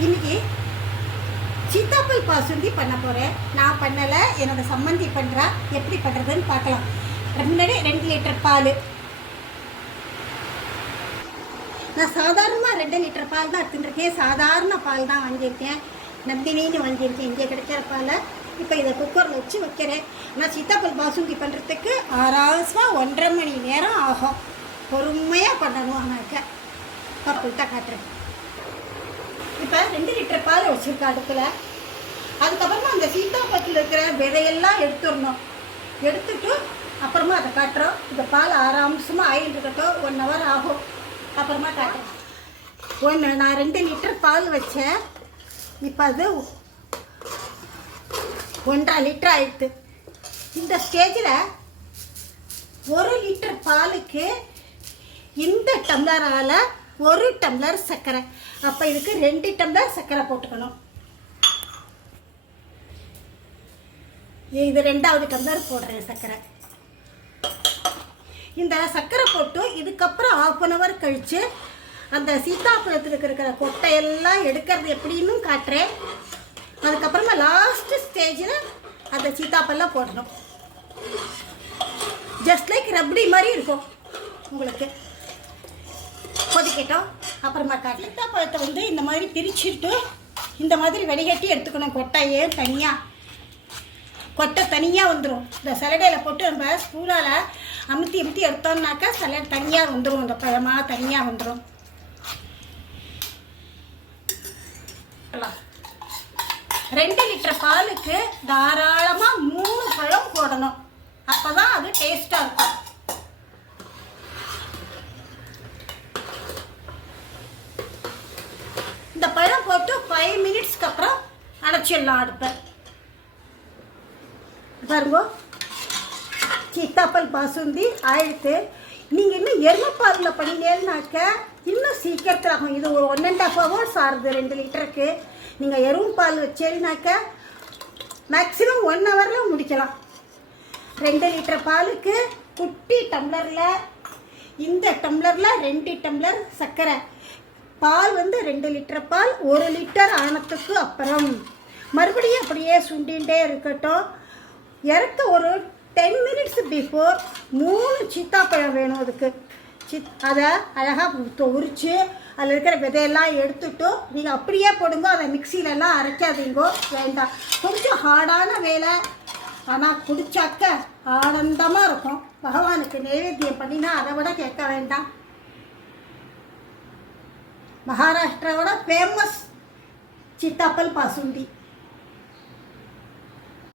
இன்னைக்கு சீத்தாப்பல் பாசுந்தி பண்ண போகிறேன். நான் பண்ணலை, என்னோட சம்மந்தி பண்ணுறா. எப்படி பண்ணுறதுன்னு பார்க்கலாம். முன்னாடி 2 லிட்டர் பால். நான் சாதாரணமாக 2 லிட்டர் பால் தான் எடுத்துட்டுருக்கேன். சாதாரண பால் தான் வாங்கியிருக்கேன். நந்தினின்னு வாங்கியிருக்கேன், இங்கே கிடைக்கிற பாலை. இப்போ இதை குக்கரில் வச்சு வைக்கிறேன். நான் சீத்தாப்பல் பாசுந்தி பண்ணுறதுக்கு ஆராசமாக 1.5 மணி நேரம் ஆகும். பொறுமையாக பண்ணணும். ஆனாக்க பப்புள்கிட்ட காட்டுறேன். இப்போ 2 லிட்டர் பால் வச்சுருக்கேன் அடுப்பில். அதுக்கப்புறமா அந்த சீத்தாப்பழத்தில் இருக்கிற விதையெல்லாம் எடுத்துடணும். எடுத்துட்டு அப்புறமா அதை காட்டுறோம். இந்த பால் ஆராம்சமாக ஆயிட்டு இருக்கட்டும். 1 ஹவர் ஆகும். அப்புறமா காட்டுறேன். நான் 2 லிட்டர் பால் வச்சேன். இப்போ அது 1.5 லிட்டர் ஆயிடுது. இந்த ஸ்டேஜில் 1 லிட்டர் பாலுக்கு இந்த டம்ளரால் 1 டம்ளர் சர்க்கரை. அப்போ இதுக்கு 2 டம்ளர் சர்க்கரை போட்டுக்கணும். இது 2வது டம்ளர் போடுறேன் சர்க்கரை. இந்த சர்க்கரை போட்டு இதுக்கப்புறம் 1/2 ஹவர் கழித்து அந்த சீத்தாப்பழத்தில் இருக்கிற கொட்டையெல்லாம் எடுக்கிறது எப்படின்னு காட்டுறேன். அதுக்கப்புறமா லாஸ்ட் ஸ்டேஜில் அந்த சீத்தாப்பழம் போடணும். ஜஸ்ட் லைக் ரப்டி மாதிரி இருக்கும் உங்களுக்கு. கொதிக்கட்டும். அப்புறமா காட்டு. சீத்தாப்பழத்தை இந்த மாதிரி பிரிச்சுட்டு இந்த மாதிரி வடிகட்டி எடுத்துக்கணும். கொட்டையே தனியாக, கொட்டை தனியாக வந்துடும். இந்த சலடையில் போட்டு நம்ம ஸ்பூனால் அமுத்தி எடுத்தோம்னாக்கா சலடை தனியாக வந்துடும். இந்த பழமாக தனியாக வந்துடும். 2 லிட்டர் பாலுக்கு தாராளமாக 3 பழம் போடணும். அப்போ தான் அது டேஸ்ட்டாக இருக்கும். இந்த பழம் போட்டு 5 மினிட்ஸ்க்கு அப்புறம் அடைச்சிடலாம் அடுப்பை. பாருங்க, சீத்தாப்பல் பாசுந்தி ஆயிடுத்து. நீங்கள் இன்னும் எருமைப்பாலில் பண்ணினேன்னாக்க இன்னும் சீக்கிரத்தில் ஆகும். இது 1.5 ஹவர்ஸ் ஆகுது 2 லிட்டருக்கு. நீங்கள் எருமைப்பால் வச்சேன்னாக்க மேக்ஸிமம் 1 ஹவரில் முடிக்கலாம். 2 லிட்டர் பாலுக்கு குட்டி டம்ளரில், இந்த டம்ளரில் 2 டம்ளர் சர்க்கரை. பால் 2 லிட்டர் பால் 1 லிட்டர் ஆனத்துக்கு அப்புறம் மறுபடியும் அப்படியே சுண்டிகிட்டே இருக்கட்டும். இறக்க ஒரு 10 மினிட்ஸ் பிஃபோர் 3 சீத்தாப்பழம் வேணும் அதுக்கு. அதை அழகாக உரித்து அதில் இருக்கிற விதையெல்லாம் எடுத்துட்டு நீங்கள் அப்படியே போடுங்க. அதை மிக்சியிலலாம் அரைக்காதீங்கோ, வேண்டாம். கொஞ்சம் ஹார்டான வேலை, ஆனால் குடிச்சாக்க ஆனந்தமாக இருக்கும். பகவானுக்கு நைவேத்தியம் பண்ணினா அதை விட கேட்க வேண்டாம். மகாராஷ்டிராவோட ஃபேமஸ் சீத்தாப்பல் பாசுந்தி.